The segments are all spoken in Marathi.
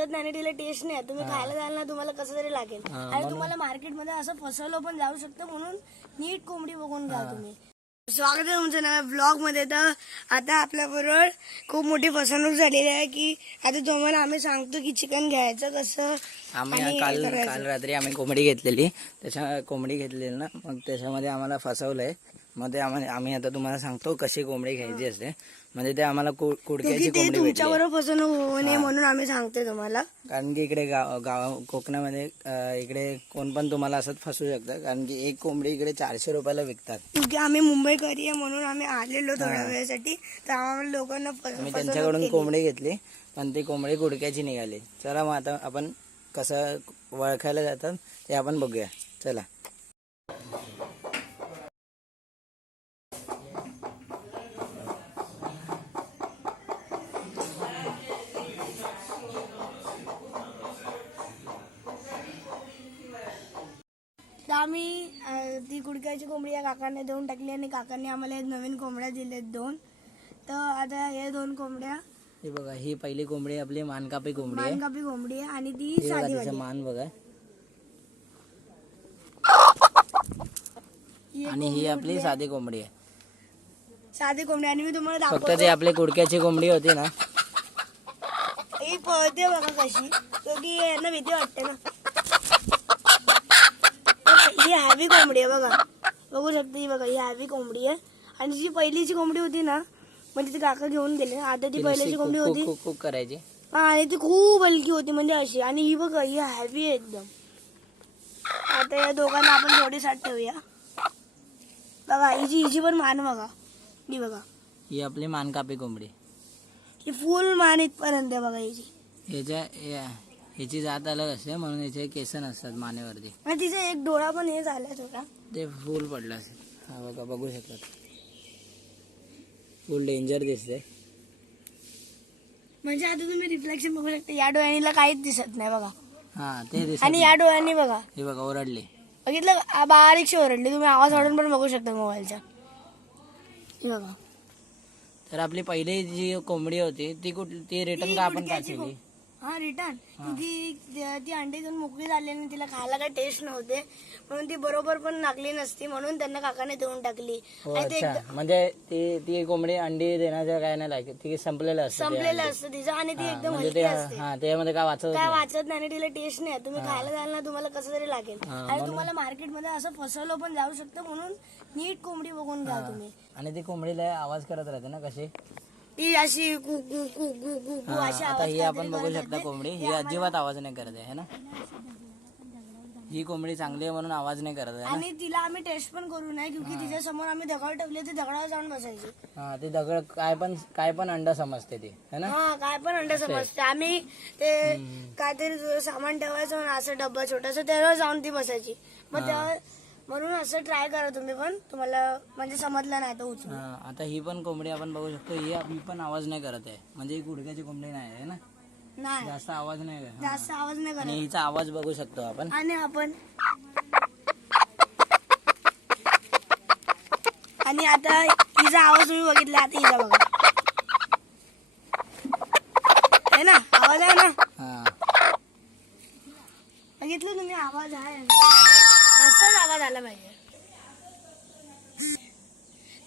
नाही तिला टेस्ट नाही, तुम्ही खायला जाल ना तुम्हाला कसं तरी लागेल आणि तुम्हाला मार्केटमध्ये असं फसवलं पण जाऊ शकतं, म्हणून नीट कोंबडी बघून घ्या तुम्ही. स्वागत आहे तुमचं नव्या ब्लॉग मध्ये. तर आता आपल्याबरोबर खूप मोठी फसवणूक झालेली आहे की आता तुम्हाला आम्ही सांगतो की चिकन घ्यायचं कसं. आम्ही काल रात्री आम्ही कोंबडी घेतलेली, कोंबडी घेतलेली ना, मग त्याच्यामध्ये आम्हाला फसवलंय. मग ते आम्ही आता तुम्हाला सांगतो कशी कोंबडी घ्यायची असते. म्हणजे ते आम्हाला कुडक्याची कोंबडी भेटली. तुमच्याबरोबर फसवणूक होऊ नये म्हणून आम्ही सांगते तुम्हाला. कारण की इकडे गाव कोकणामध्ये इकडे कोण पण तुम्हाला असंच फसवू शकतं. कारण की एक कोंबडी इकडे 400 रुपयाला विकतात. क्योंकि आम्ही मुंबईकरी आहे म्हणून आम्ही आलेलो थोड्या वेळेसाठी, तर आम्हाला लोकांना मी त्यांच्याकडून कोंबडी घेतली, पण ती कोंबडी कुडक्याची निघाली. चला मग आता आपण कसं ओळखायला जातात ते आपण बघूया. चला. आम्ही ती कुडक्याची कोंबडी या काकांनी देऊन टाकली आणि काकांनी आम्हाला एक नवीन कोंबड्या दिलेत 2. तर आता हे 2 कोंबड्या, हे बघा, ही पहिली कोंबडी आपली मानकापी कोंबडी आहे. मानकापी कोंबडी आहे आणि ती साधी वाली. मान बघा. आणि ही आपली साधी कोंबडी आहे. साधी कोंबडी. आणि मी तुम्हाला फक्त दाखवतो ते आपली कुडक्याची कोंबडी होती ना, ही पळते बघा कशी, क्योंकि यांना भीती वाटते ना. ही हॅवी कोंबडी आहे बघा, बघू शकता. ही बघा, ही हॅवी कोंबडी आहे. आणि जी पहिलीची कोंबडी होती ना, म्हणजे ती काका घेऊन गेले. आता ती पहिलीची कोंबडी होती खूप करायची. हा, आणि ती खूप हलकी होती म्हणजे अशी. आणि ही बघा, ही हॅवी आहे एकदम. आता या दोघांना आपण थोडी साथ ठेवूया. बघा हिची पण मान बघा, ही बघा, ही आपली मानकापी कोंबडी. ही फुल मान इथपर्यंत आहे बघा हिची. ह्याची जात अलग असते म्हणून याचे केस नसतात मानेवरती. आणि तिचा एक डोळा पण हे झालाय थोडा, ते फुल पडलं असेल. हा बघा, बघू शकतात. फुल डेंजर दिसते. म्हणजे आता तुम्ही रिफ्लेक्शन बघू शकता, या डोळ्यांनीला काहीच दिसत नाही बघा. हा, ते दिसत. आणि या डोळ्यांनी बघा, हे बघा, ओरडली. बघितलं, बारीकशी ओरडली. तुम्ही आवाज वाढून पण बघू शकता मोबाईलच्या. हे बघा. तर आपली पहिली जी कोंबडी होती ती रिटर्न का आपण काढली? हा, रिटर्न. ती अंडे देऊन मोकळी झाली आणि तिला खायला काही टेस्ट नव्हते, म्हणून ती बरोबर पण लागली नसती, म्हणून त्यांना काकाने देऊन टाकली. अच्छा, म्हणजे ती कोंबडी अंडी देण्याच्या काय नाही लागत, ती संपलेलं असतं तिचं. आणि ती एकदम हलकी असते, त्यामध्ये काय वाचत नाही आणि तिला टेस्ट नाही. तुम्ही खायला जाल ना तुम्हाला कसं तरी लागेल आणि तुम्हाला मार्केटमध्ये असं फसवलं पण जाऊ शकतं, म्हणून नीट कोंबडी बघून घ्या तुम्ही. आणि ती कोंबडीला आवाज करत राहते ना कशी, ती अशी कु कु कु कु कु कु अशी आता आवाज ही आपण बघू शकता कोंबडी, ही अजिबात आवाज नाही करत आहे ना. ही कोंबडी चांगली आहे म्हणून आवाज नाही करत आहे. आणि तिला आम्ही टेस्ट पण करू नये, क्योंकि तिच्या समोर आम्ही दगड ठेवले, ती दगडावर जाऊन बसायची. हा, ती दगड काय पण अंडा समजते ती, है ना. हा, काय पण अंडा समजते. आम्ही ते काहीतरी सामान ठेवायचं ना, असं डब्बा छोटासा, त्यावर जाऊन ती बसायची. मग तेव्हा म्हणून असं ट्राय करा तुम्ही पण, तुम्हाला म्हणजे समजलं नाही तर उचलून. आता ही पण कोंबडी आपण बघू शकतो, ही पण आवाज नाही करत आहे. म्हणजे ही गुडघ्याची कोंबडी नाही आहे ना, नाही जास्त आवाज नाही करत. आणि हिचा आवाज बघू शकतो आपण. आणि आता हिचा आवाज तुम्ही बघितला, आता हिचा बघा, आहे ना, आवाज आहे ना. बघितलं तुम्ही, आवाज आहे. असाच आवाज आला पाहिजे.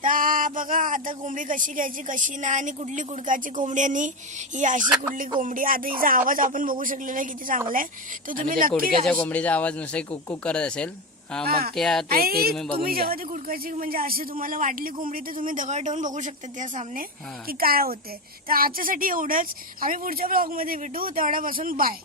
तर बघा आता कोंबडी कशी घ्यायची कशी नाही, आणि कुठली कुडकाची कोंबडी आणि ही अशी कुठली कोंबडी. आता हिचा आवाज आपण बघू शकलेला आहे किती चांगला आहे. तर तुम्ही नक्की कुडक्याच्या कोंबडीचा आवाज नुसतं कुक कुक करत असेल, मग ते तुम्ही जेव्हा ती कुडकाची म्हणजे अशी तुम्हाला वाटली कोंबडी, तर तुम्ही दगड ठेवून बघू शकता त्या सामने की काय होते. तर आजच्यासाठी एवढंच. आम्ही पुढच्या ब्लॉग मध्ये भेटू, तेवढ्यापासून बाय.